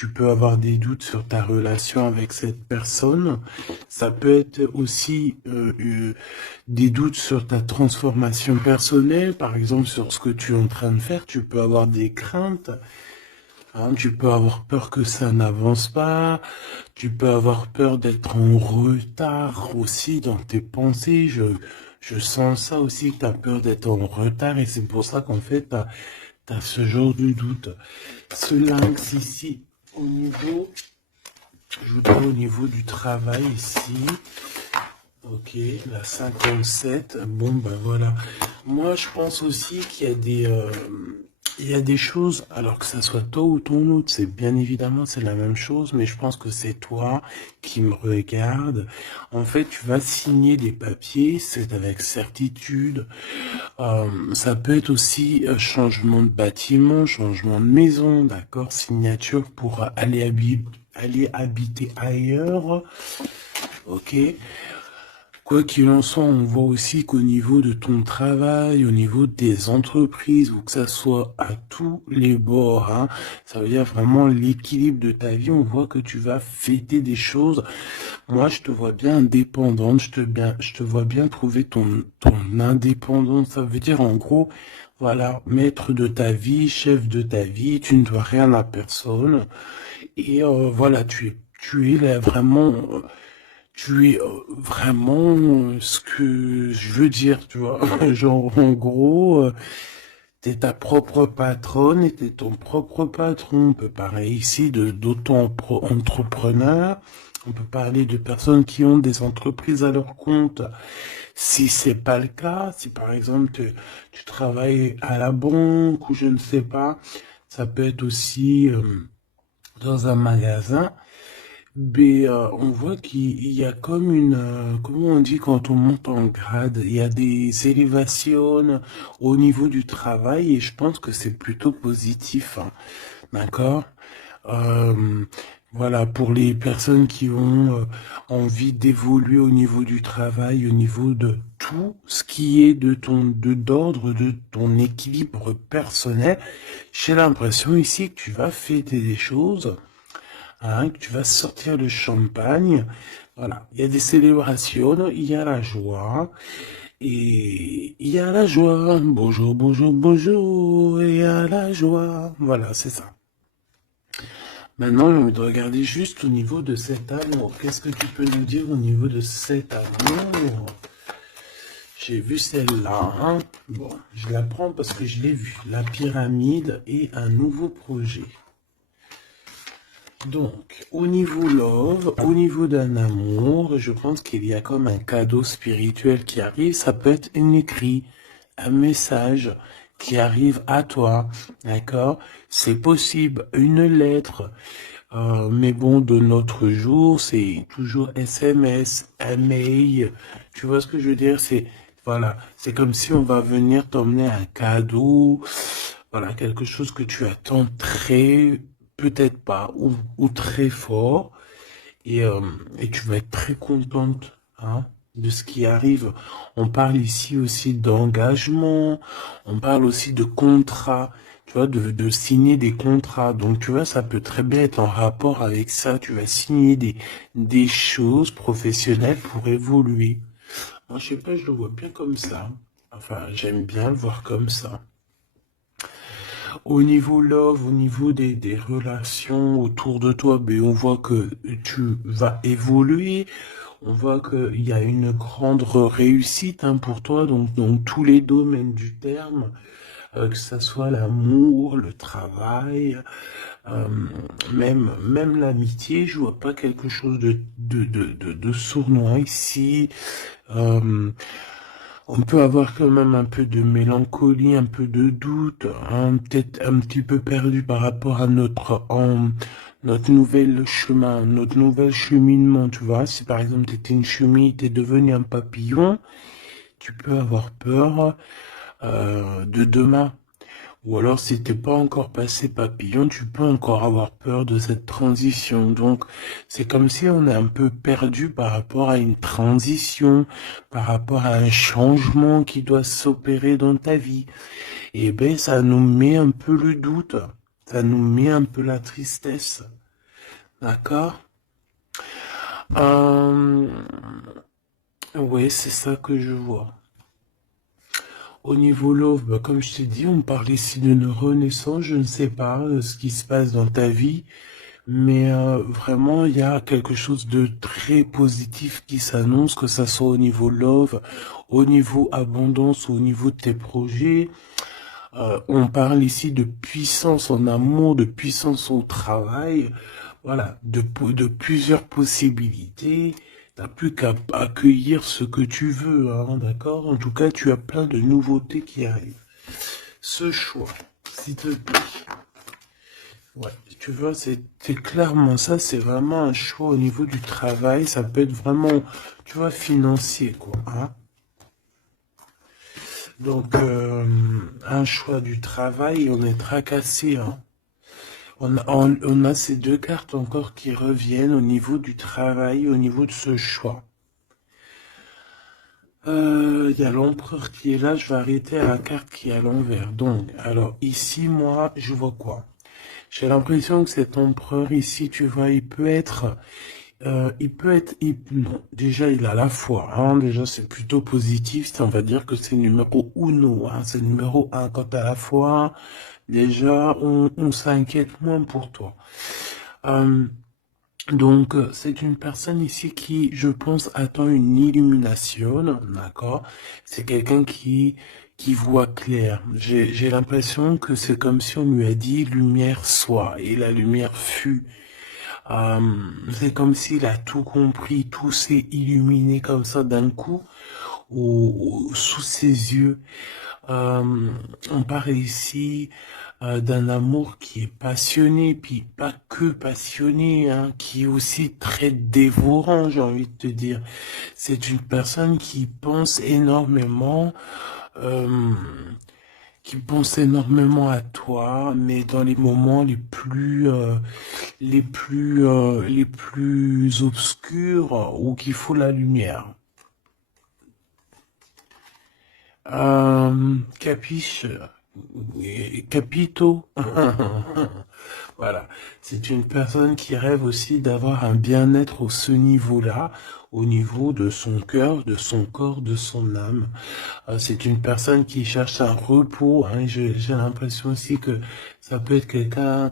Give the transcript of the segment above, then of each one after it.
tu peux avoir des doutes sur ta relation avec cette personne. Ça peut être aussi des doutes sur ta transformation personnelle, par exemple sur ce que tu es en train de faire. Tu peux avoir des craintes. Hein, tu peux avoir peur que ça n'avance pas, tu peux avoir peur d'être en retard aussi dans tes pensées. Je sens ça aussi, que tu as peur d'être en retard et c'est pour ça qu'en fait, tu as ce genre de doute. Ce lynx ici, au niveau, je voudrais au niveau du travail ici. Ok, la 57. Bon, ben voilà. Moi, je pense aussi qu'il y a il y a des choses, alors que ça soit toi ou ton autre, c'est bien évidemment, c'est la même chose, mais je pense que c'est toi qui me regarde. En fait, tu vas signer des papiers, c'est avec certitude. Ça peut être aussi changement de bâtiment, changement de maison, d'accord, signature pour aller habiter ailleurs. Ok. Quoi qu'il en soit, on voit aussi qu'au niveau de ton travail, au niveau des entreprises, ou que ça soit à tous les bords, hein, ça veut dire vraiment l'équilibre de ta vie, on voit que tu vas fêter des choses. Moi, je te vois bien indépendante, je te vois bien trouver ton indépendance. Ça veut dire, en gros, voilà, maître de ta vie, chef de ta vie, tu ne dois rien à personne. Et voilà, tu es là vraiment... Tu es vraiment ce que je veux dire, tu vois. Genre, en gros, t'es ta propre patronne et t'es ton propre patron. On peut parler ici de d'auto-entrepreneurs. On peut parler de personnes qui ont des entreprises à leur compte. Si c'est pas le cas, si par exemple tu travailles à la banque ou je ne sais pas, ça peut être aussi dans un magasin. Mais on voit qu'il y a comme comment on dit quand on monte en grade, il y a des élévations au niveau du travail et je pense que c'est plutôt positif, hein. D'accord? Euh, voilà, pour les personnes qui ont envie d'évoluer au niveau du travail, au niveau de tout ce qui est d'ordre de ton équilibre personnel, j'ai l'impression ici que tu vas fêter des choses, hein, que tu vas sortir le champagne. Voilà, il y a des célébrations, il y a la joie, et il y a la joie. Bonjour, bonjour, bonjour, et il y a la joie. Voilà, c'est ça. Maintenant, j'ai envie de regarder juste au niveau de cet amour. Qu'est-ce que tu peux nous dire au niveau de cet amour? J'ai vu celle-là, hein. Bon, je la prends parce que je l'ai vue. La pyramide et un nouveau projet. Donc, au niveau love, au niveau d'un amour, je pense qu'il y a comme un cadeau spirituel qui arrive. Ça peut être un écrit, un message qui arrive à toi, d'accord? C'est possible, une lettre. Mais bon, de notre jour, c'est toujours SMS, un mail. Tu vois ce que je veux dire? Voilà, c'est comme si on va venir t'emmener un cadeau. Voilà, quelque chose que tu attends très, peut-être pas, ou très fort. Et, euh, et tu vas être très contente, hein, de ce qui arrive. On parle ici aussi d'engagement, on parle aussi de contrat, tu vois, de signer des contrats. Donc, tu vois, ça peut très bien être en rapport avec ça. Tu vas signer des choses professionnelles pour évoluer. Moi, je sais pas, je le vois bien comme ça. Enfin, j'aime bien le voir comme ça. Au niveau love, au niveau des relations autour de toi, ben, on voit que tu vas évoluer. On voit qu'il y a une grande réussite, hein, pour toi, donc dans tous les domaines du terme, que ça soit l'amour, le travail, euh, même l'amitié. Je vois pas quelque chose de sournois ici. Euh, on peut avoir quand même un peu de mélancolie, un peu de doute, hein, peut-être un petit peu perdu par rapport à notre nouvel chemin, notre nouvel cheminement, tu vois. Si par exemple tu étais une chenille, tu es devenu un papillon, tu peux avoir peur de demain. Ou alors, si t'es pas encore passé papillon, tu peux encore avoir peur de cette transition. Donc, c'est comme si on est un peu perdu par rapport à une transition, par rapport à un changement qui doit s'opérer dans ta vie. Et ben, ça nous met un peu le doute. Ça nous met un peu la tristesse. D'accord? Euh, ouais, c'est ça que je vois. Au niveau love, bah, comme je t'ai dit, on parle ici d'une renaissance. Je ne sais pas ce qui se passe dans ta vie, mais vraiment, il y a quelque chose de très positif qui s'annonce, que ça soit au niveau love, au niveau abondance, ou au niveau de tes projets. On parle ici de puissance en amour, de puissance au travail, voilà, de plusieurs possibilités. T'as plus qu'à accueillir ce que tu veux, hein, d'accord? En tout cas, tu as plein de nouveautés qui arrivent. Ce choix, s'il te plaît. Ouais, tu vois, c'est clairement ça, c'est vraiment un choix au niveau du travail. Ça peut être vraiment, tu vois, financier, quoi, hein. Donc, un choix du travail, on est tracassé, hein. On a ces deux cartes encore qui reviennent au niveau du travail, au niveau de ce choix. Il y a l'empereur qui est là, je vais arrêter à la carte qui est à l'envers. Donc, alors ici, moi, je vois quoi? J'ai l'impression que cet empereur ici, tu vois, non, déjà il a la foi, hein, déjà c'est plutôt positif, on va dire que c'est numéro uno, hein, c'est numéro un. Quant à la foi, déjà on s'inquiète moins pour toi. Euh, Donc, c'est une personne ici qui, je pense, attend une illumination, d'accord? C'est quelqu'un qui voit clair. J'ai l'impression que c'est comme si on lui a dit lumière soit, et la lumière fut. Euh, c'est comme s'il a tout compris, tout s'est illuminé comme ça d'un coup, sous ses yeux. Euh, on parle ici d'un amour qui est passionné, puis pas que passionné, hein, qui est aussi très dévorant, j'ai envie de te dire. C'est une personne euh, qui pense énormément à toi, mais dans les moments les plus obscurs où qu'il faut la lumière. Capiche, capito. Voilà, c'est une personne qui rêve aussi d'avoir un bien-être au ce niveau-là, au niveau de son cœur, de son corps, de son âme. C'est une personne qui cherche un repos, hein. J'ai l'impression aussi que ça peut être quelqu'un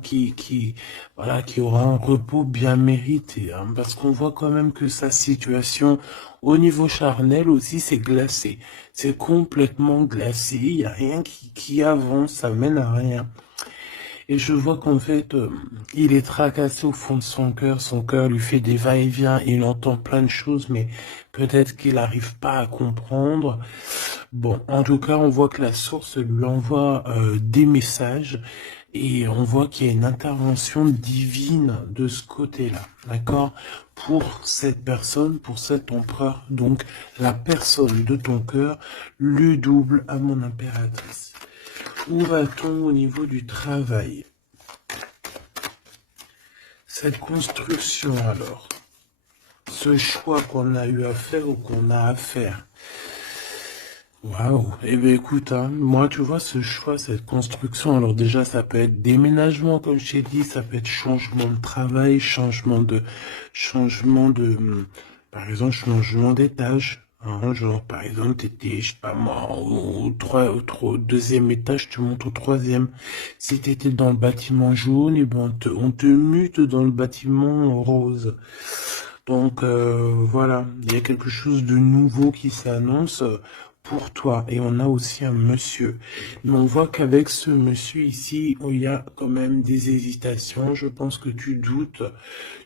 voilà, qui aura un repos bien mérité, hein, parce qu'on voit quand même que sa situation au niveau charnel aussi, c'est glacé. C'est complètement glacé. Il n'y a rien qui avance, ça mène à rien. Et je vois qu'en fait, il est tracassé au fond de son cœur. Son cœur lui fait des va-et-vient. Il entend plein de choses, mais peut-être qu'il n'arrive pas à comprendre. Bon, en tout cas, on voit que la source lui envoie des messages et on voit qu'il y a une intervention divine de ce côté-là, d'accord? Pour cette personne, pour cet empereur, donc la personne de ton cœur, le double à mon impératrice. Où va-t-on au niveau du travail? Cette construction alors, ce choix qu'on a eu à faire ou qu'on a à faire. Waouh, eh bien écoute, hein, moi tu vois ce choix, cette construction, alors déjà ça peut être déménagement comme je t'ai dit, ça peut être changement de travail, changement de, par exemple changement d'étage, hein, genre par exemple t'étais, je sais pas moi, au deuxième étage, tu montes au troisième. Si t'étais dans le bâtiment jaune, et ben on te mute dans le bâtiment rose. Donc voilà, il y a quelque chose de nouveau qui s'annonce pour toi. Et on a aussi un monsieur. Mais on voit qu'avec ce monsieur ici, il y a quand même des hésitations. Je pense que tu doutes,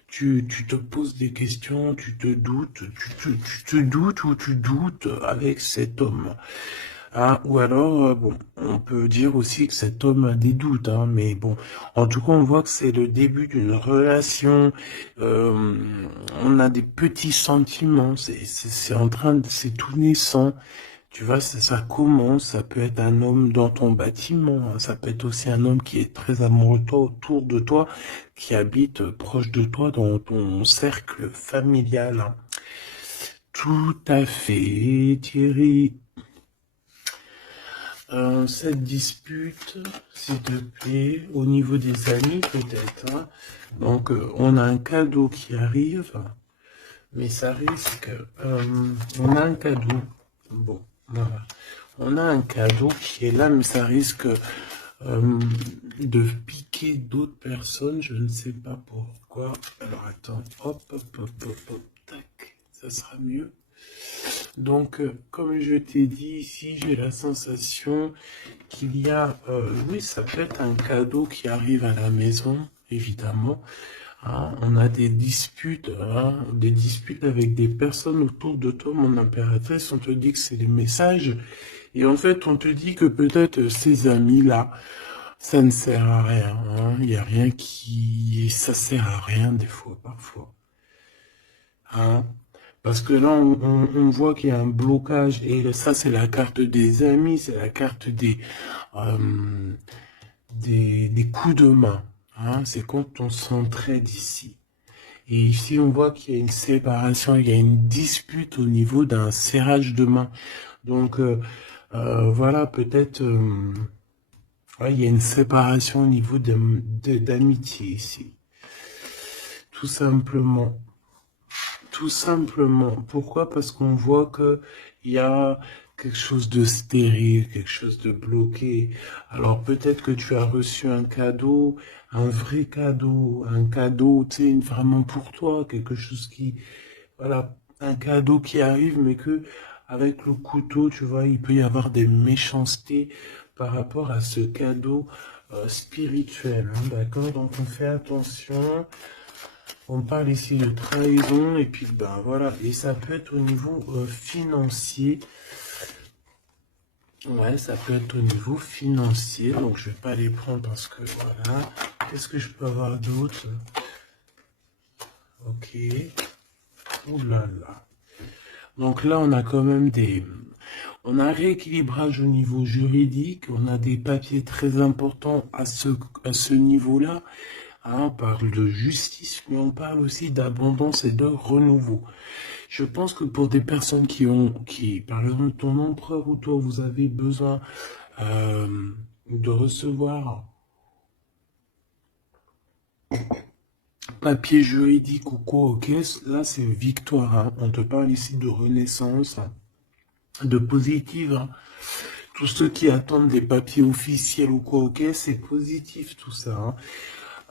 tu te poses des questions, tu te doutes, tu te doutes ou tu doutes avec cet homme. Ah, ou alors, bon, on peut dire aussi que cet homme a des doutes, hein, mais bon, en tout cas, on voit que c'est le début d'une relation. euh, on a des petits sentiments, c'est en train de, c'est tout naissant. Tu vois, ça commence, ça peut être un homme dans ton bâtiment, hein, ça peut être aussi un homme qui est très amoureux de toi, autour de toi, qui habite proche de toi dans ton cercle familial, hein. Tout à fait, Thierry. cette dispute, s'il te plaît, au niveau des amis peut-être. Hein. Donc, on a un cadeau qui arrive, mais ça risque... on a un cadeau. Bon, voilà. On a un cadeau qui est là, mais ça risque de piquer d'autres personnes. Je ne sais pas pourquoi. Alors, attends. Hop, hop, hop, hop, hop. Tac. Ça sera mieux. Donc, comme je t'ai dit ici, j'ai la sensation qu'il y a, oui, ça peut être un cadeau qui arrive à la maison, évidemment. Hein, on a des disputes avec des personnes autour de toi, mon impératrice. On te dit que c'est des messages, et en fait, on te dit que peut-être ces amis-là, ça ne sert à rien. Hein. Il n'y a rien ça sert à rien des fois, parfois. Hein. Parce que là, on voit qu'il y a un blocage, et ça, c'est la carte des amis, c'est la carte euh, des coups de main. Hein, c'est quand on s'entraide ici. Et ici, on voit qu'il y a une séparation, il y a une dispute au niveau d'un serrage de main. Donc, voilà, peut-être, ouais, il y a une séparation au niveau d'amitié ici. Tout simplement. Tout simplement. Pourquoi? Parce qu'on voit que il y a quelque chose de stérile, quelque chose de bloqué. Alors peut-être que tu as reçu un cadeau, un vrai cadeau, un cadeau, tu sais, vraiment pour toi, quelque chose qui, voilà, un cadeau qui arrive, mais que avec le couteau, tu vois, il peut y avoir des méchancetés par rapport à ce cadeau spirituel, hein, d'accord? Donc on fait attention. On parle ici de trahison et puis ben voilà, et ça peut être au niveau financier. Ouais, ça peut être au niveau financier, donc je vais pas les prendre parce que voilà. Qu'est-ce que je peux avoir d'autre? Ok. Ouh là là. Donc là, on a quand même on a un rééquilibrage au niveau juridique, on a des papiers très importants à ce niveau-là. Hein, on parle de justice, mais on parle aussi d'abondance et de renouveau. Je pense que pour des personnes par exemple, ton empereur ou toi, vous avez besoin de recevoir papier juridique ou quoi, ok, là c'est victoire. Hein. On te parle ici de renaissance, de positive. Hein. Tous ceux qui attendent des papiers officiels ou quoi, ok, c'est positif tout ça. Hein.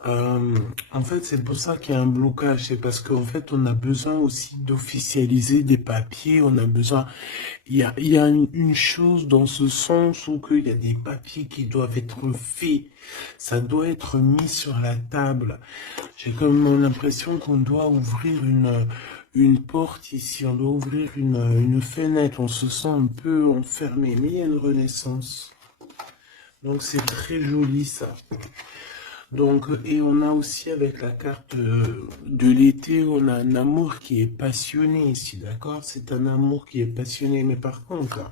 En fait, c'est pour ça qu'il y a un blocage. C'est parce qu'en fait, on a besoin aussi d'officialiser des papiers. On a besoin. Il y a une chose dans ce sens où il y a des papiers qui doivent être faits. Ça doit être mis sur la table. J'ai comme l'impression qu'on doit ouvrir une porte ici. On doit ouvrir une fenêtre. On se sent un peu enfermé. Mais il y a une renaissance. Donc, c'est très joli ça. Donc, et on a aussi avec la carte de l'été, on a un amour qui est passionné ici, d'accord? C'est un amour qui est passionné, mais par contre,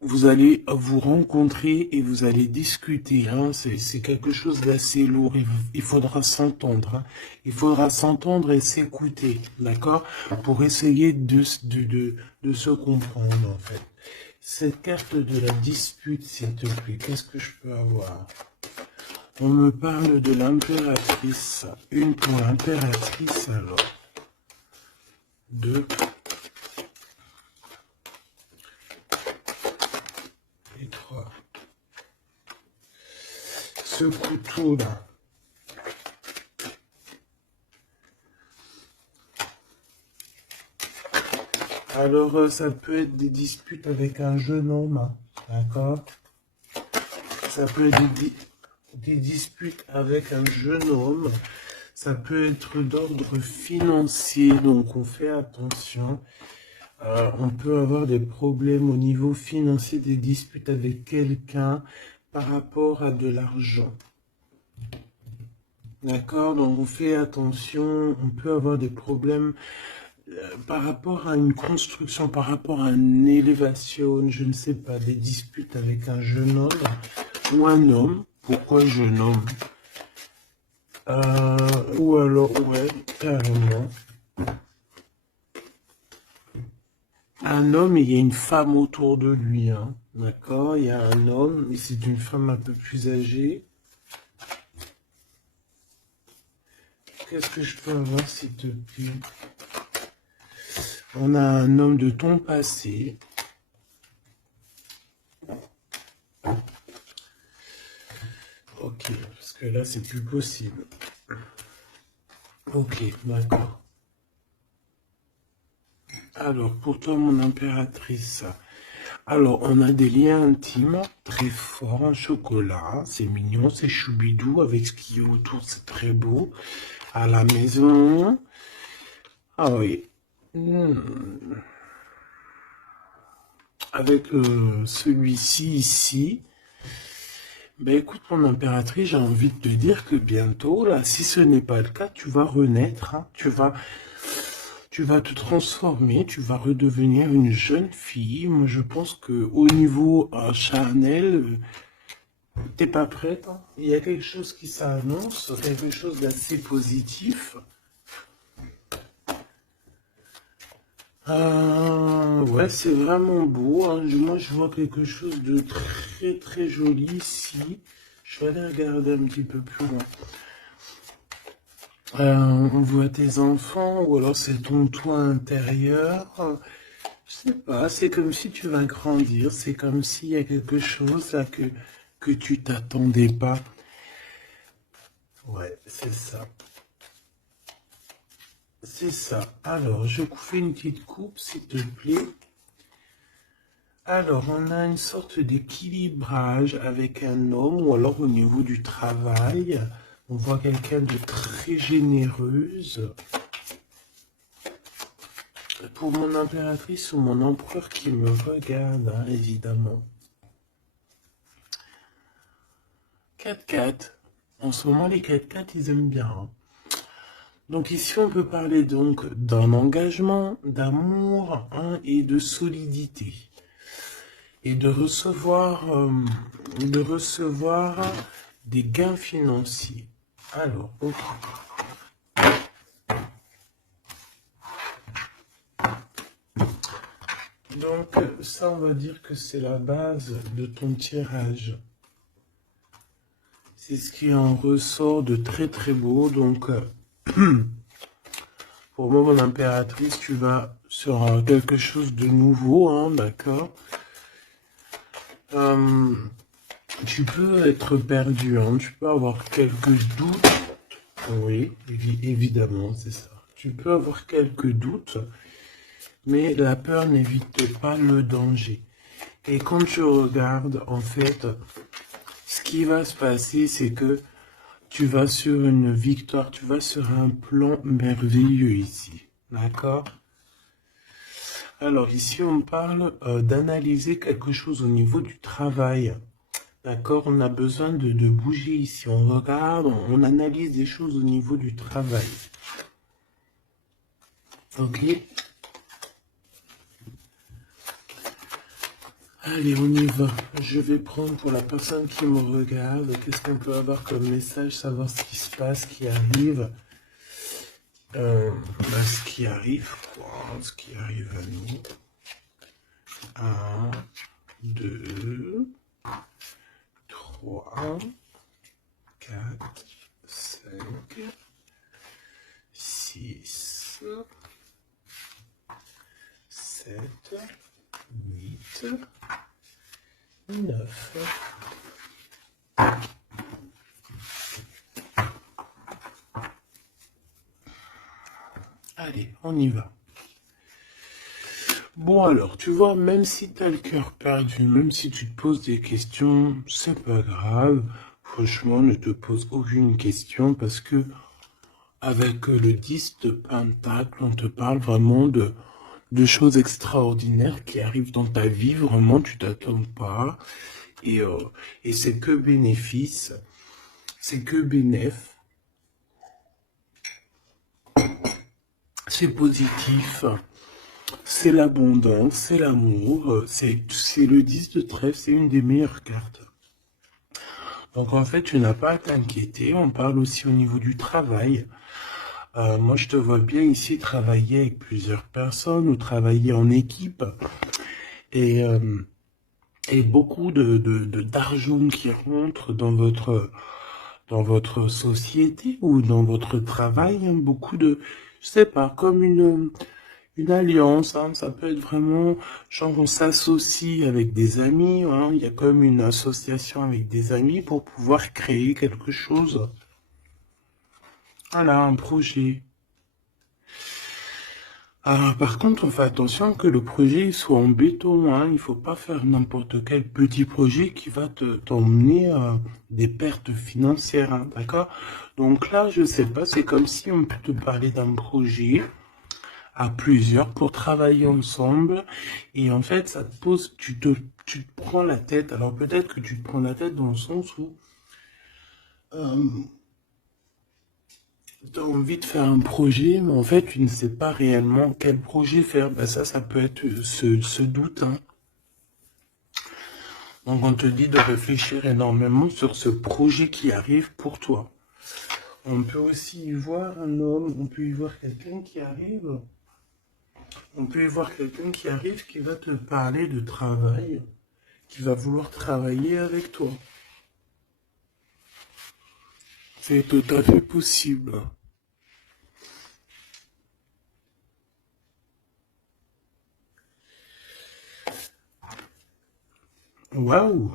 vous allez vous rencontrer et vous allez discuter, hein? C'est quelque chose d'assez lourd, il faudra s'entendre, hein? Il faudra s'entendre et s'écouter, d'accord? Pour essayer de se comprendre, en fait. Cette carte de la dispute, s'il te plaît, qu'est-ce que je peux avoir? On me parle de l'impératrice. Une pour l'impératrice, alors. Deux. Et trois. Ce couteau-là. Alors, ça peut être des disputes avec un jeune homme, d'accord? Ça peut être des disputes avec un jeune homme. Ça peut être d'ordre financier, donc on fait attention. On peut avoir des problèmes au niveau financier, des disputes avec quelqu'un par rapport à de l'argent. D'accord? Donc on fait attention, on peut avoir des problèmes par rapport à une construction, par rapport à une élévation, je ne sais pas, des disputes avec un jeune homme ou un homme. Pourquoi jeune homme? Ou alors, ouais, carrément. un homme et il y a une femme autour de lui. Hein. D'accord? Il y a un homme et c'est une femme un peu plus âgée. Qu'est-ce que je peux avoir, s'il te plaît? On a un homme de ton passé. Ok, parce que là, c'est plus possible. Ok, d'accord. Alors, pour toi, mon impératrice, alors, on a des liens intimes très forts en chocolat. C'est mignon, c'est choubidou avec ce qui est autour, c'est très beau. À la maison. Ah oui. Avec celui-ci ici. Ben écoute, mon impératrice, j'ai envie de te dire que bientôt, là, si ce n'est pas le cas, tu vas renaître. Hein. Tu vas te transformer, tu vas redevenir une jeune fille. Moi, je pense que au niveau charnel, t'es pas prête. Hein. Il y a quelque chose qui s'annonce, quelque chose d'assez positif. Ouais, c'est vraiment beau. Hein. Moi, je vois quelque chose de très très joli ici. Je vais aller regarder un petit peu plus loin. On voit tes enfants, ou alors c'est ton toit intérieur. Je sais pas, c'est comme si tu vas grandir. C'est comme s'il y a quelque chose là que tu t'attendais pas. Ouais, c'est ça. C'est ça. Alors, je vous fais une petite coupe, s'il te plaît. Alors, on a une sorte d'équilibrage avec un homme, ou alors au niveau du travail, on voit quelqu'un de très généreuse. Pour mon impératrice ou mon empereur qui me regarde, hein, évidemment. 4x4. En ce moment, les 4x4, ils aiment bien. Hein. Donc ici, on peut parler donc d'un engagement, d'amour hein, et de solidité. Et de recevoir des gains financiers. Alors, ok. Donc, ça, on va dire que c'est la base de ton tirage. C'est ce qui en ressort de très très beau. Donc, pour moi, mon impératrice, tu vas sur quelque chose de nouveau, hein, d'accord? Tu peux être perdu, hein, tu peux avoir quelques doutes. Oui, évidemment, c'est ça. Tu peux avoir quelques doutes, mais la peur n'évite pas le danger. Et quand tu regardes, en fait, ce qui va se passer, c'est que tu vas sur une victoire, tu vas sur un plan merveilleux ici. D'accord? Alors ici, on parle d'analyser quelque chose au niveau du travail. D'accord? On a besoin de bouger ici. On regarde, on analyse des choses au niveau du travail. Ok? Allez, on y va. Je vais prendre pour la personne qui me regarde. Qu'est-ce qu'on peut avoir comme message? Savoir ce qui se passe, ce qui arrive. Ce qui arrive, quoi. Ce qui arrive à nous. 1, 2, 3, 4, 5, 6, 7, 8, 9. Allez, on y va. Bon alors, tu vois, même si tu as le cœur perdu, même si tu te poses des questions, c'est pas grave. Franchement, ne te pose aucune question parce que avec le 10 de Pentacle, on te parle vraiment de choses extraordinaires qui arrivent dans ta vie. Vraiment, tu t'attends pas. Et c'est que bénéfice. C'est que bénéf. C'est positif. C'est l'abondance, c'est l'amour, c'est le 10 de trèfle, c'est une des meilleures cartes. Donc en fait, tu n'as pas à t'inquiéter, on parle aussi au niveau du travail. Moi, je te vois bien ici travailler avec plusieurs personnes ou travailler en équipe et, euh, et beaucoup d'argent qui rentre dans votre société ou dans votre travail, hein, beaucoup je sais pas, comme une alliance, hein, ça peut être vraiment, genre on s'associe avec des amis, hein, il y a comme une association avec des amis pour pouvoir créer quelque chose. Voilà, un projet. Ah, par contre, on fait attention que le projet il soit en béton, hein. Il faut pas faire n'importe quel petit projet qui va t'emmener à des pertes financières, hein, d'accord? Donc là, je sais pas, c'est comme si on peut te parler d'un projet à plusieurs pour travailler ensemble. Et en fait, ça te pose, tu te prends la tête. Alors peut-être que tu te prends la tête dans le sens où euh, tu as envie de faire un projet, mais en fait, tu ne sais pas réellement quel projet faire. Ben ça peut être ce doute, hein. Donc on te dit de réfléchir énormément sur ce projet qui arrive pour toi. On peut aussi y voir un homme, on peut y voir quelqu'un qui arrive. On peut y voir quelqu'un qui arrive qui va te parler de travail, qui va vouloir travailler avec toi. C'est tout à fait possible. Waouh,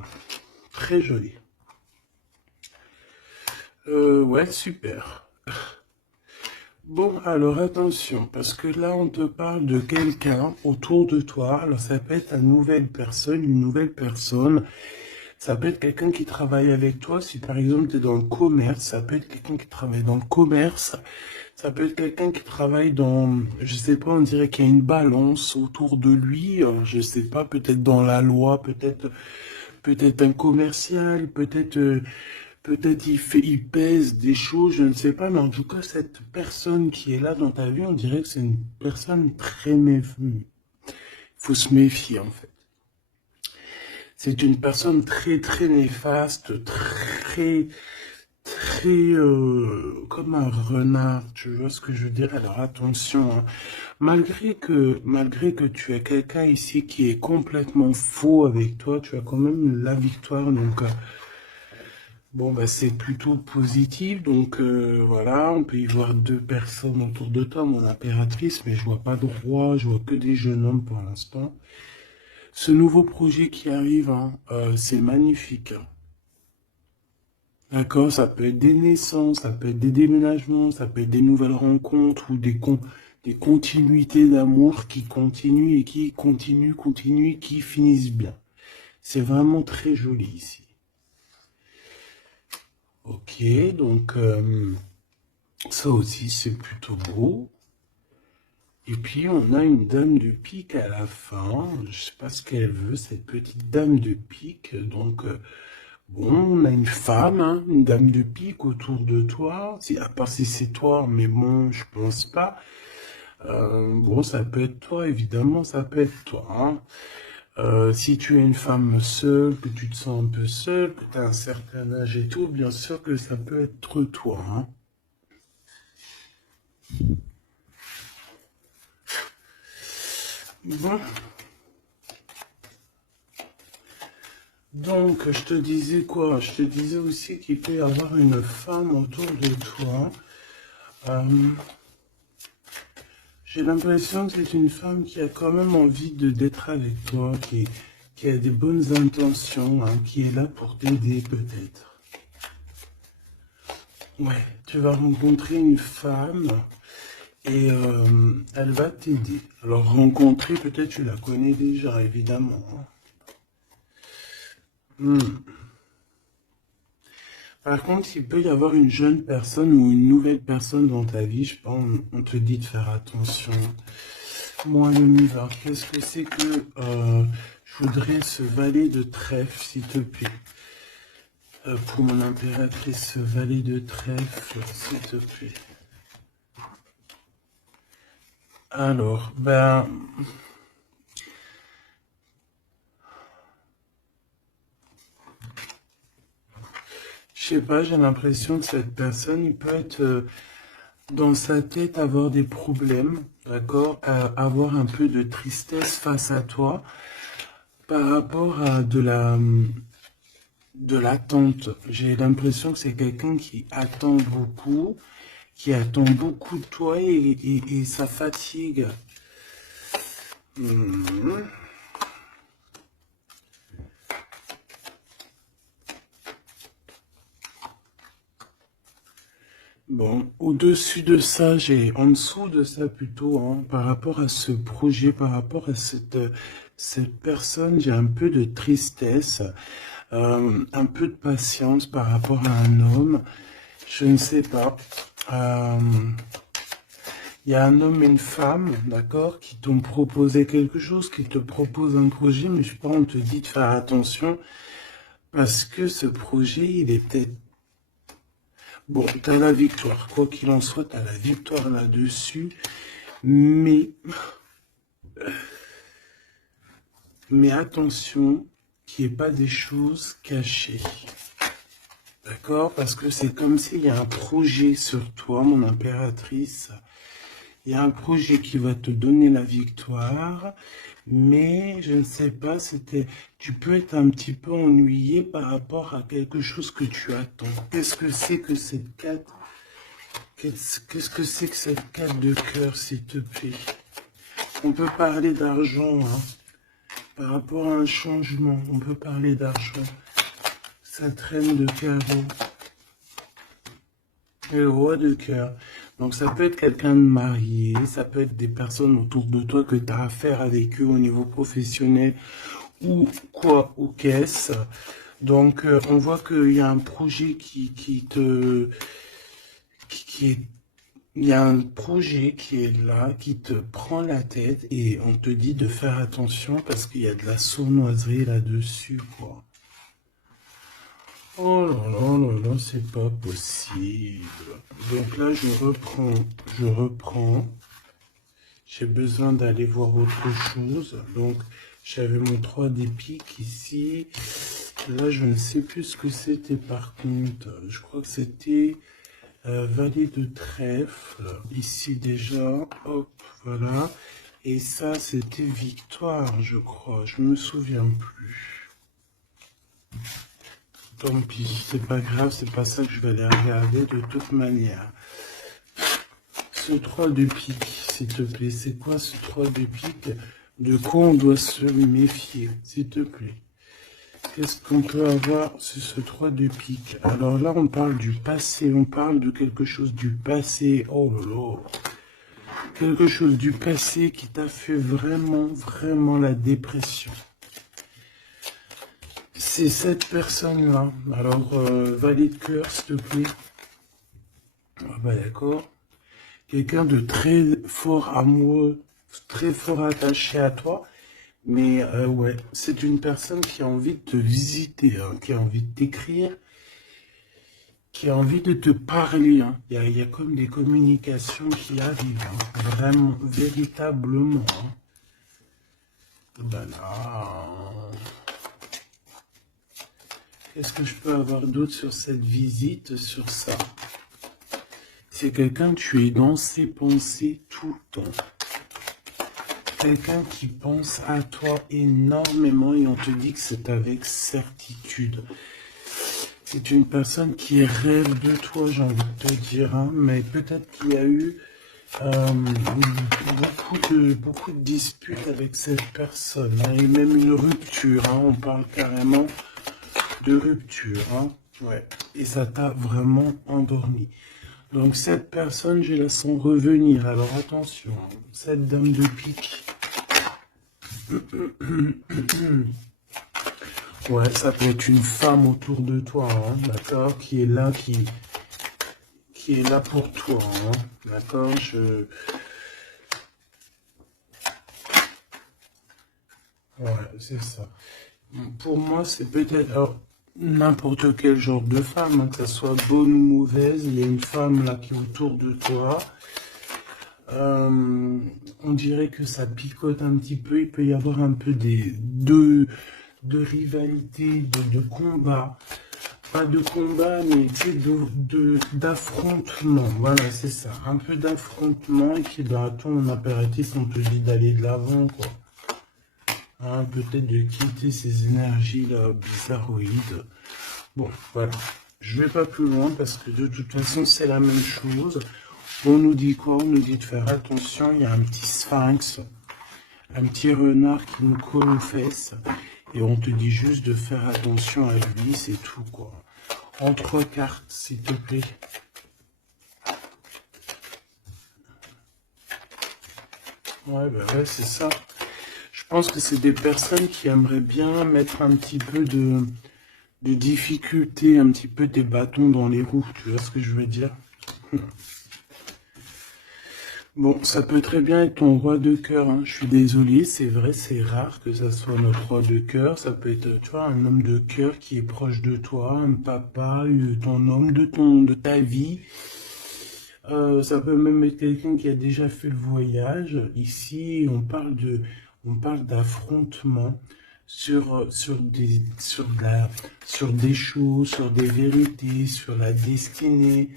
très joli. Ouais, super. Bon, alors attention, parce que là, on te parle de quelqu'un autour de toi. Alors, ça peut être une nouvelle personne. Ça peut être quelqu'un qui travaille avec toi. Si par exemple, tu es dans le commerce, ça peut être quelqu'un qui travaille dans le commerce. Ça peut être quelqu'un qui travaille dans, je sais pas, on dirait qu'il y a une balance autour de lui. Je sais pas, peut-être dans la loi, peut-être un commercial, peut-être il pèse des choses, je ne sais pas, mais en tout cas, cette personne qui est là dans ta vie, on dirait que c'est une personne très méfiante. Il faut se méfier, en fait. C'est une personne très, très néfaste, comme un renard, tu vois ce que je veux dire? Alors attention, hein. Malgré que tu as quelqu'un ici qui est complètement faux avec toi, tu as quand même la victoire, donc bon, bah, c'est plutôt positif. Donc voilà, on peut y voir deux personnes autour de toi, mon impératrice, mais je vois pas de roi, je vois que des jeunes hommes pour l'instant. Ce nouveau projet qui arrive, hein, c'est magnifique, hein. D'accord, ça peut être des naissances, ça peut être des déménagements, ça peut être des nouvelles rencontres ou des continuités d'amour qui continuent et qui continuent et qui finissent bien. C'est vraiment très joli ici. Ok, donc ça aussi c'est plutôt beau. Et puis on a une dame de pique à la fin. Je sais pas ce qu'elle veut, cette petite dame de pique. Donc bon, on a une femme, hein, une dame de pique autour de toi. Si, à part si c'est toi, mais bon, je pense pas. Bon, ça peut être toi, évidemment, ça peut être toi, hein. Si tu es une femme seule, que tu te sens un peu seule, que tu as un certain âge et tout, bien sûr que ça peut être toi, hein. Bon, donc je te disais quoi? Je te disais aussi qu'il peut y avoir une femme autour de toi. Euh, J'ai l'impression que c'est une femme qui a quand même envie d'être avec toi, qui a des bonnes intentions, hein, qui est là pour t'aider peut-être. Ouais, tu vas rencontrer une femme et elle va t'aider. Alors rencontrer, peut-être tu la connais déjà, évidemment, hein. Hmm. Par contre, il peut y avoir une jeune personne ou une nouvelle personne dans ta vie, je pense, on te dit de faire attention. Moi, l'univers, qu'est-ce que c'est que je voudrais ce valet de trèfle, s'il te plaît. Pour mon impératrice, ce valet de trèfle, s'il te plaît. Alors, ben, je sais pas, j'ai l'impression que cette personne, il peut être dans sa tête avoir des problèmes, d'accord, avoir un peu de tristesse face à toi par rapport à de l'attente. J'ai l'impression que c'est quelqu'un qui attend beaucoup, qui attend beaucoup de toi et ça fatigue. Hmm. Bon, au-dessus de ça, en dessous de ça plutôt, hein, par rapport à ce projet, par rapport à cette personne, j'ai un peu de tristesse, un peu de patience par rapport à un homme, je ne sais pas. Euh, Il y a un homme et une femme, d'accord, qui t'ont proposé quelque chose, qui te proposent un projet, mais je sais pas, on te dit de faire attention, parce que ce projet, il est peut-être... Bon, t'as la victoire, quoi qu'il en soit, t'as la victoire là-dessus, mais, mais attention, qu'il n'y ait pas des choses cachées. D'accord? Parce que c'est comme s'il y a un projet sur toi, mon impératrice. Il y a un projet qui va te donner la victoire, mais je ne sais pas, tu peux être un petit peu ennuyé par rapport à quelque chose que tu attends. Qu'est-ce que c'est que cette carte? Qu'est-ce que c'est que cette carte de cœur, s'il te plaît? On peut parler d'argent, hein. Par rapport à un changement, on peut parler d'argent. Ça traîne de carreau. Et le roi de cœur. Donc ça peut être quelqu'un de marié, ça peut être des personnes autour de toi que tu as affaire avec eux au niveau professionnel ou quoi, ou qu'est-ce. Donc on voit qu'il y a un projet qui est, il y a un projet qui est là, qui te prend la tête et on te dit de faire attention parce qu'il y a de la sournoiserie là-dessus, quoi. Oh là là là là, c'est pas possible. Donc là, je reprends. J'ai besoin d'aller voir autre chose. Donc, j'avais mon 3 des piques ici. Là, je ne sais plus ce que c'était par contre. Je crois que c'était valet de trèfle. Ici déjà, hop, voilà. Et ça, c'était victoire, je crois. Je me souviens plus. Tant pis, c'est pas grave, c'est pas ça que je vais aller regarder de toute manière. Ce 3 de pique, s'il te plaît, c'est quoi ce 3 de pique? De quoi on doit se méfier, s'il te plaît? Qu'est-ce qu'on peut avoir sur ce 3 de pique? Alors là, on parle du passé, on parle de quelque chose du passé. Oh là là! Quelque chose du passé qui t'a fait vraiment, vraiment la dépression. C'est cette personne-là. Alors, valet de cœur, s'il te plaît. Ah bah d'accord. Quelqu'un de très fort amoureux, très fort attaché à toi. Mais ouais, c'est une personne qui a envie de te visiter, hein, qui a envie de t'écrire, qui a envie de te parler. Hein. Il y a comme des communications qui arrivent, hein, vraiment, véritablement. Hein. Ben là... Qu'est-ce que je peux avoir d'autre sur cette visite, sur ça? C'est quelqu'un, tu es dans ses pensées tout le temps. Quelqu'un qui pense à toi énormément et on te dit que c'est avec certitude. C'est une personne qui rêve de toi, j'ai envie de te dire, hein, mais peut-être qu'il y a eu beaucoup de disputes avec cette personne, hein, et même une rupture, hein, on parle carrément de rupture, hein, ouais, et ça t'a vraiment endormi. Donc cette personne, je la sens revenir, alors attention, hein, cette dame de pique. Ouais, ça peut être une femme autour de toi, hein, d'accord, qui est là, qui est là pour toi, hein, d'accord, ouais, c'est ça. Pour moi, c'est peut-être alors n'importe quel genre de femme, hein, que ça soit bonne ou mauvaise, il y a une femme là qui est autour de toi. On dirait que ça picote un petit peu, il peut y avoir un peu de rivalité, de combat. Pas de combat, mais tu sais, d'affrontement. Voilà, c'est ça. Un peu d'affrontement. Et puis, bah, ton apéritif, on te dit d'aller de l'avant, quoi. Hein, peut-être de quitter ces énergies-là bizarroïdes. Bon, voilà. Je vais pas plus loin parce que de toute façon, c'est la même chose. On nous dit quoi? On nous dit de faire attention. Il y a un petit sphinx, un petit renard qui nous colle aux fesses. Et on te dit juste de faire attention à lui, c'est tout, quoi. En 3 cartes, s'il te plaît. Ouais, bah ouais, c'est ça. Je pense que c'est des personnes qui aimeraient bien mettre un petit peu de difficulté, un petit peu des bâtons dans les roues, tu vois ce que je veux dire? Bon, ça peut très bien être ton roi de cœur, hein. Je suis désolé, c'est vrai, c'est rare que ça soit notre roi de cœur. Ça peut être, tu vois, un homme de cœur qui est proche de toi, un papa, ton homme de ta vie. Ça peut même être quelqu'un qui a déjà fait le voyage. Ici, on parle d'affrontement sur des choses, sur des vérités, sur la destinée.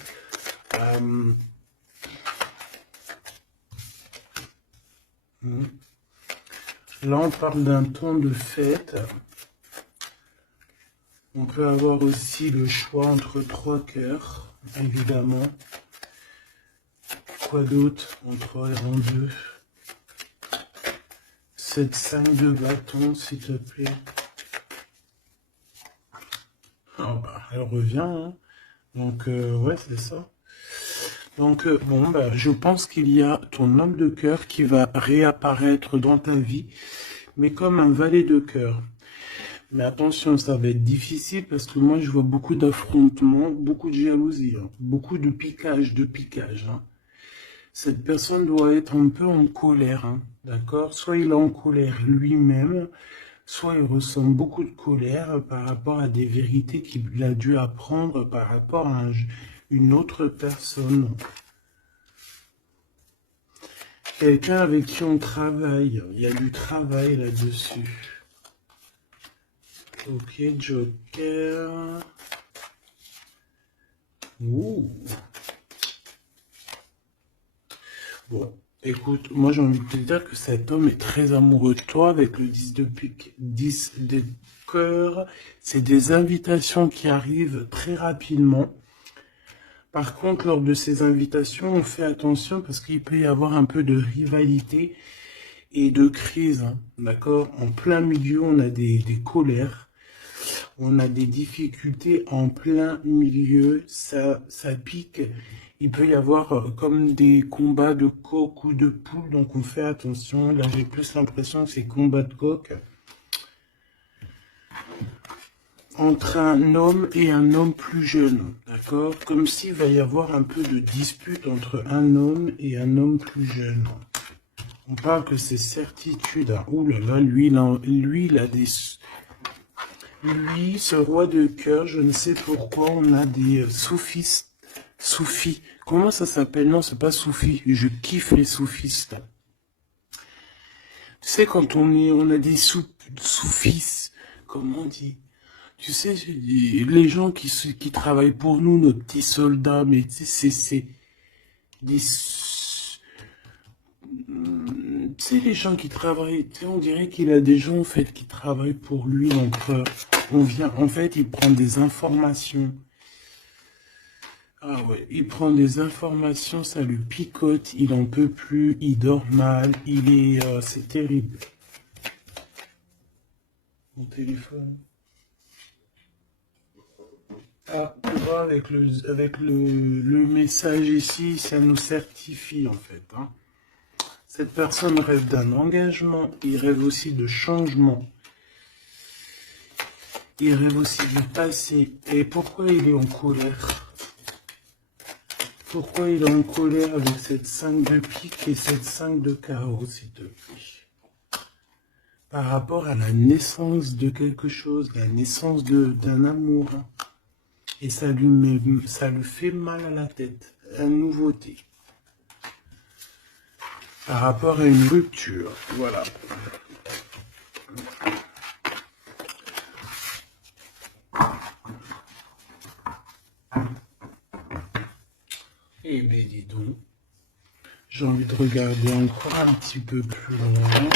Euh, Là, on parle d'un temps de fête. On peut avoir aussi le choix entre 3 cœurs, évidemment. Quoi d'autre? En 3 et en 2. Cette 5 de bâton, s'il te plaît. Oh, bah, elle revient, hein. Donc, ouais, c'est ça. Donc, bon, bah, je pense qu'il y a ton homme de cœur qui va réapparaître dans ta vie, mais comme un valet de cœur. Mais attention, ça va être difficile parce que moi, je vois beaucoup d'affrontements, beaucoup de jalousie, hein, beaucoup de piquage. Hein. Cette personne doit être un peu en colère, hein, d'accord? Soit il est en colère lui-même, soit il ressent beaucoup de colère par rapport à des vérités qu'il a dû apprendre par rapport à une autre personne. Quelqu'un avec qui on travaille, il y a du travail là-dessus. Ok, Joker. Ouh. Bon, écoute, moi j'ai envie de te dire que cet homme est très amoureux de toi avec le 10 de pique, 10 de cœur. C'est des invitations qui arrivent très rapidement. Par contre, lors de ces invitations, on fait attention parce qu'il peut y avoir un peu de rivalité et de crise, hein, d'accord? En plein milieu, on a des colères, on a des difficultés en plein milieu, ça pique. Il peut y avoir comme des combats de coq ou de poule, donc on fait attention. Là, j'ai plus l'impression que c'est combat de coq. Entre un homme et un homme plus jeune, d'accord? Comme s'il va y avoir un peu de dispute entre un homme et un homme plus jeune. On parle que c'est certitude. Hein. Ouh là là, lui, il a des... Lui, ce roi de cœur, je ne sais pourquoi, on a des soufistes. Soufis. Comment ça s'appelle? Non, c'est pas soufi. Je kiffe les soufistes. Tu sais, quand on a des soufis, comment on dit? Tu sais, les gens qui travaillent pour nous, nos petits soldats, mais tu sais, c'est des... Tu sais, les gens qui travaillent, tu sais, on dirait qu'il a des gens, en fait, qui travaillent pour lui, donc en fait, il prend des informations. Ah ouais, il prend des informations, ça lui picote, il en peut plus, il dort mal, c'est terrible. Mon téléphone. Ah, tu vois, avec le message ici, ça nous certifie en fait. Hein. Cette personne rêve d'un engagement, il rêve aussi de changement. Il rêve aussi du passé. Et pourquoi il est en colère? Pourquoi il est en colère avec cette 5 de pique et cette 5 de carreau, s'il te plaît? Par rapport à la naissance de quelque chose, la naissance d'un amour. Hein. Et ça lui fait mal à la tête, la nouveauté. Par rapport à une rupture, voilà. Eh bien, dis donc, j'ai envie de regarder encore un petit peu plus loin.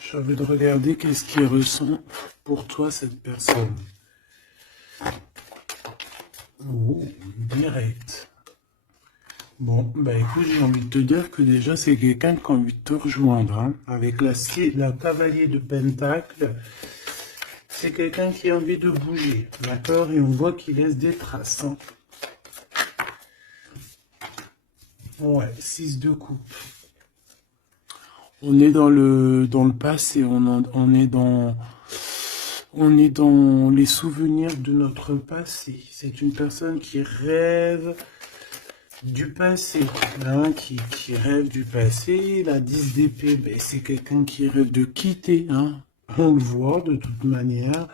J'ai envie de regarder qu'est-ce qui ressent pour toi cette personne. Oh, direct. Bon, bah écoute, j'ai envie de te dire que déjà c'est quelqu'un qui a envie de te rejoindre, hein. Avec la cavalier de Pentacle, c'est quelqu'un qui a envie de bouger, d'accord? Et on voit qu'il laisse des traces, hein. Ouais, 6 de coupe. On est dans le passé, on est dans les souvenirs de notre passé. C'est une personne qui rêve du passé, hein, qui rêve du passé. La 10 d'épée, ben, c'est quelqu'un qui rêve de quitter, hein. On le voit de toute manière.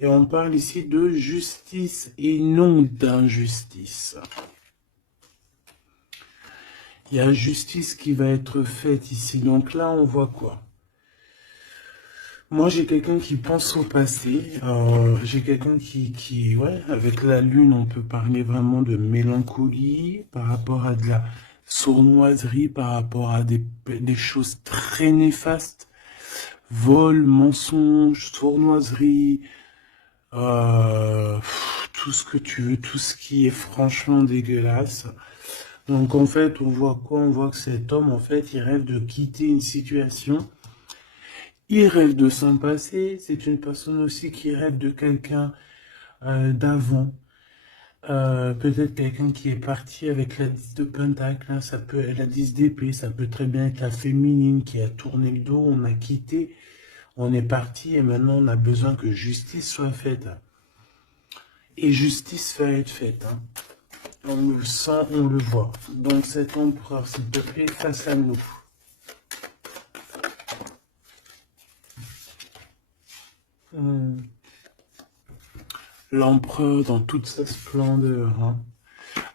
Et on parle ici de justice et non d'injustice. Il y a justice qui va être faite ici. Donc là, on voit quoi? Moi, j'ai quelqu'un qui pense au passé. J'ai quelqu'un ouais, avec la lune, on peut parler vraiment de mélancolie par rapport à de la sournoiserie, par rapport à des choses très néfastes. Vol, mensonge, sournoiserie, tout ce que tu veux, tout ce qui est franchement dégueulasse. Donc en fait, on voit quoi? On voit que cet homme, en fait, il rêve de quitter une situation. Il rêve de son passé. C'est une personne aussi qui rêve de quelqu'un d'avant. Peut-être quelqu'un qui est parti avec la 10 de pentacle, hein. Ça peut être la 10 d'épée, ça peut très bien être la féminine qui a tourné le dos, on a quitté, on est parti et maintenant on a besoin que justice soit faite. Et justice va être faite, hein. On le sent, on le voit. Donc cet empereur, s'il te plaît, face à nous. L'empereur dans toute sa splendeur, hein,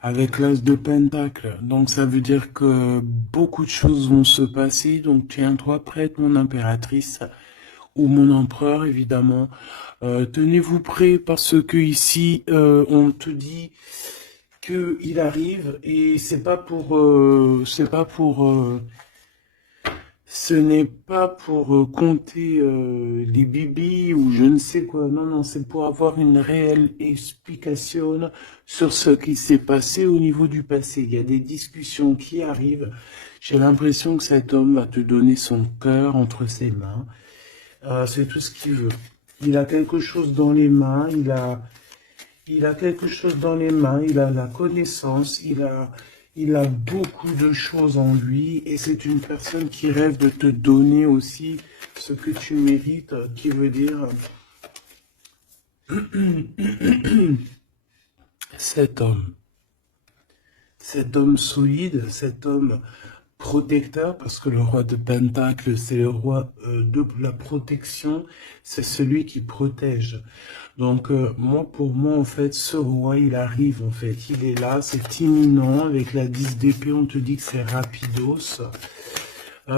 avec l'as de pentacle. Donc ça veut dire que beaucoup de choses vont se passer. Donc tiens-toi prête, mon impératrice, ou mon empereur, évidemment. Tenez-vous prêts parce que ici, on te dit que il arrive et c'est pas pour, ce n'est pas pour compter les bibis ou je ne sais quoi. Non, non, c'est pour avoir une réelle explication sur ce qui s'est passé au niveau du passé. Il y a des discussions qui arrivent. J'ai l'impression que cet homme va te donner son cœur entre ses mains. C'est tout ce qu'il veut. Il a quelque chose dans les mains. Il a quelque chose dans les mains. Il a la connaissance. Il a beaucoup de choses en lui et c'est une personne qui rêve de te donner aussi ce que tu mérites, qui veut dire cet homme solide, cet homme protecteur, parce que le roi de Pentacle, c'est le roi de la protection, c'est celui qui protège. Donc, pour moi, en fait, ce roi, il arrive, en fait, il est là, c'est imminent, avec la 10 d'épée, on te dit que c'est rapidos.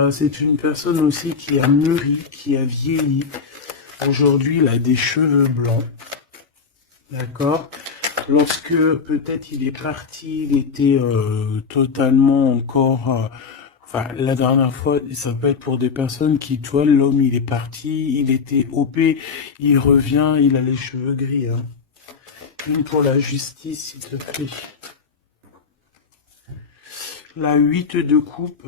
C'est une personne aussi qui a mûri, qui a vieilli. Aujourd'hui, il a des cheveux blancs, d'accord? Lorsque peut-être il est parti, il était totalement encore... enfin, la dernière fois, ça peut être pour des personnes qui, tu vois, l'homme, il est parti, il était OP, il revient, il a les cheveux gris, hein. Une pour la justice, s'il te plaît. La 8 de coupe.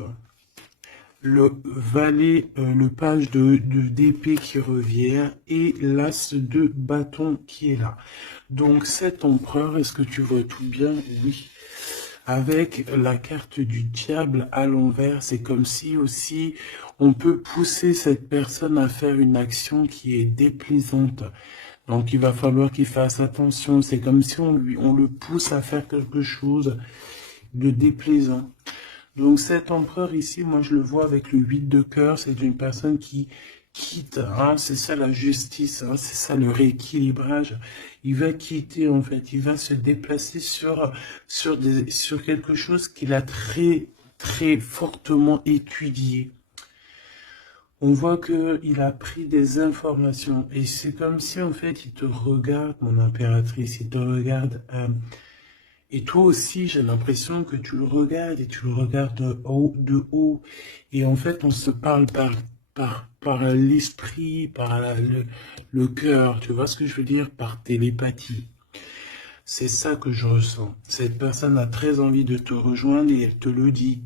Le valet, le page d'épée qui revient et l'as de bâton qui est là. Donc cet empereur, est-ce que tu vois tout bien? Oui. Avec la carte du diable à l'envers, c'est comme si aussi on peut pousser cette personne à faire une action qui est déplaisante. Donc il va falloir qu'il fasse attention. C'est comme si on le pousse à faire quelque chose de déplaisant. Donc cet empereur ici, moi je le vois avec le 8 de cœur, c'est une personne qui quitte, hein, c'est ça la justice, hein, c'est ça le rééquilibrage. Il va quitter, en fait. Il va se déplacer sur quelque chose qu'il a très, très fortement étudié. On voit que il a pris des informations et c'est comme si en fait il te regarde, mon impératrice, il te regarde et toi aussi j'ai l'impression que tu le regardes et tu le regardes de haut et en fait on se parle par l'esprit, le cœur, tu vois ce que je veux dire, par télépathie. C'est ça que je ressens. Cette personne a très envie de te rejoindre et elle te le dit.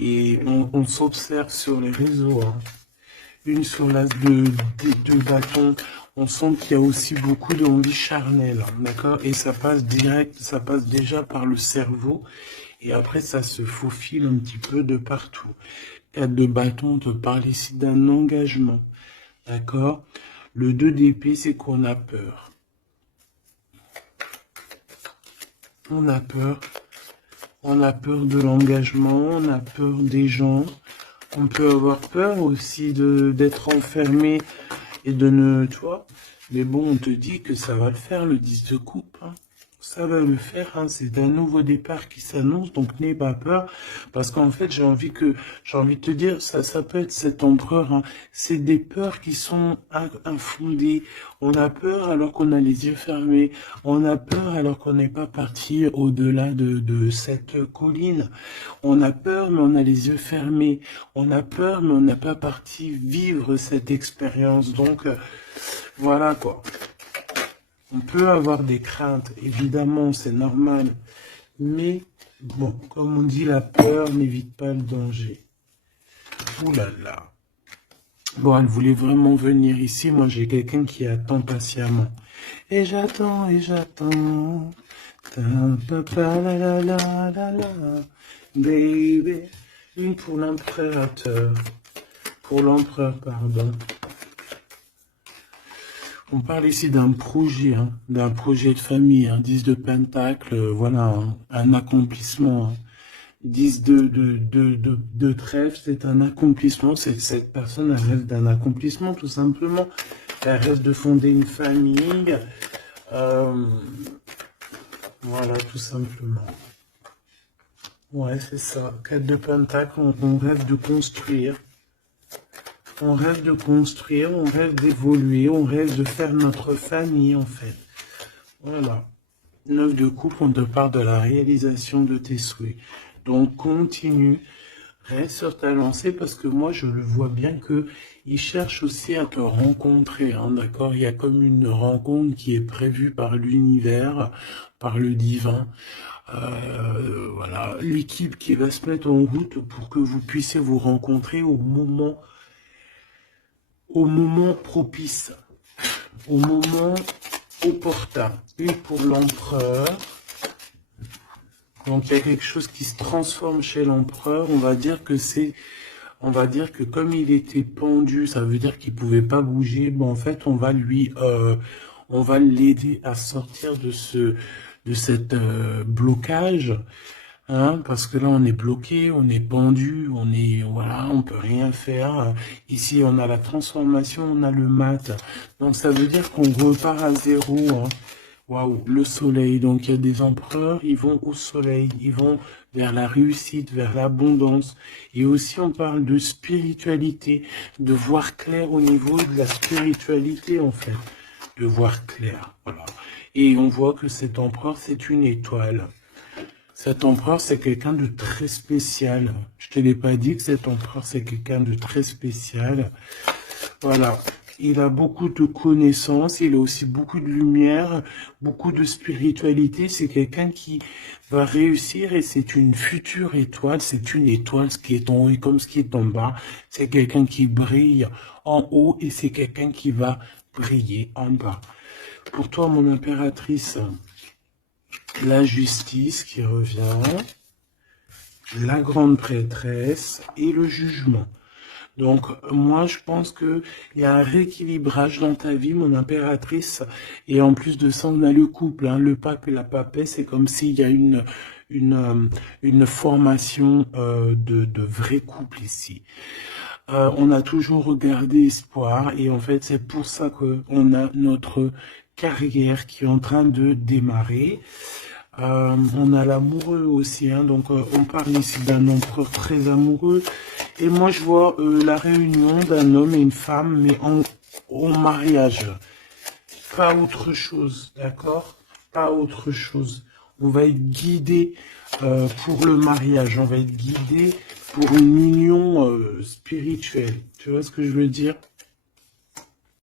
Et on s'observe sur les réseaux, hein. Une sur l'as de bâton, on sent qu'il y a aussi beaucoup d'envie charnelle, hein, d'accord? Et ça passe direct, ça passe déjà par le cerveau, et après ça se faufile un petit peu de partout. 4 de bâton, on te parle ici d'un engagement, d'accord? Le 2 d'épée, c'est qu'on a peur. On a peur. On a peur de l'engagement, on a peur des gens. On peut avoir peur aussi d'être enfermé et de ne, tu vois. Mais bon, on te dit que ça va le faire, le 10 de coupe, hein. Ça va le faire, hein. C'est un nouveau départ qui s'annonce, donc n'aie pas peur. Parce qu'en fait, j'ai envie de te dire, ça peut être cet empereur, hein. C'est des peurs qui sont infondées. On a peur alors qu'on a les yeux fermés. On a peur alors qu'on n'est pas parti au-delà de cette colline. On a peur, mais on a les yeux fermés. On a peur, mais on n'a pas parti vivre cette expérience. Donc, voilà quoi. On peut avoir des craintes, évidemment, c'est normal. Mais, bon, comme on dit, la peur n'évite pas le danger. Ouh là là. Bon, elle voulait vraiment venir ici. Moi, j'ai quelqu'un qui attend patiemment. Et j'attends, et j'attends. Ta la la la la la. Baby. Une pour l'impérateur. Pour l'empereur, pardon. On parle ici d'un projet, hein, d'un projet de famille, hein, 10 de pentacle, voilà, hein, un accomplissement. Hein. 10 de trèfle, c'est un accomplissement. Cette personne elle rêve d'un accomplissement, tout simplement. Elle rêve de fonder une famille. Voilà, tout simplement. Ouais, c'est ça. 4 de pentacle, on rêve de construire. On rêve de construire, on rêve d'évoluer, on rêve de faire notre famille, en fait. Voilà. 9 de coupe, on te parle de la réalisation de tes souhaits. Donc, continue, reste sur ta lancée, parce que moi, je le vois bien que il cherche aussi à te rencontrer, hein, d'accord? Il y a comme une rencontre qui est prévue par l'univers, par le divin. Voilà, l'équipe qui va se mettre en route pour que vous puissiez vous rencontrer au moment propice, au moment opportun. Et pour l'empereur, donc il y a quelque chose qui se transforme chez l'empereur, on va dire que comme il était pendu, ça veut dire qu'il pouvait pas bouger, bon en fait on va l'aider à sortir de cette blocage. Hein, parce que là, on est bloqué, on est pendu, voilà, on peut rien faire. Ici, on a la transformation, on a le mat. Donc, ça veut dire qu'on repart à zéro. Hein. Waouh, le soleil. Donc, il y a des empereurs, ils vont au soleil, ils vont vers la réussite, vers l'abondance. Et aussi, on parle de spiritualité, de voir clair au niveau de la spiritualité, en fait. De voir clair, voilà. Et on voit que cet empereur, c'est une étoile. Cet empereur, c'est quelqu'un de très spécial. Je te l'ai pas dit que cet empereur, c'est quelqu'un de très spécial. Voilà. Il a beaucoup de connaissances, il a aussi beaucoup de lumière, beaucoup de spiritualité. C'est quelqu'un qui va réussir et c'est une future étoile. C'est une étoile, ce qui est en haut et comme ce qui est en bas. C'est quelqu'un qui brille en haut et c'est quelqu'un qui va briller en bas. Pour toi, mon impératrice, la justice qui revient, la grande prêtresse et le jugement. Donc, moi, je pense que il y a un rééquilibrage dans ta vie, mon impératrice. Et en plus de ça, on a le couple, hein, le pape et la papesse. C'est comme s'il y a une formation de vrai couple ici. On a toujours regardé espoir et en fait c'est pour ça qu'on a notre carrière qui est en train de démarrer. On a l'amoureux aussi, hein, donc on parle ici d'un empereur très amoureux. Et moi, je vois la réunion d'un homme et une femme, mais en mariage. Pas autre chose, d'accord? Pas autre chose. On va être guidé pour le mariage, on va être guidé pour une union spirituelle. Tu vois ce que je veux dire?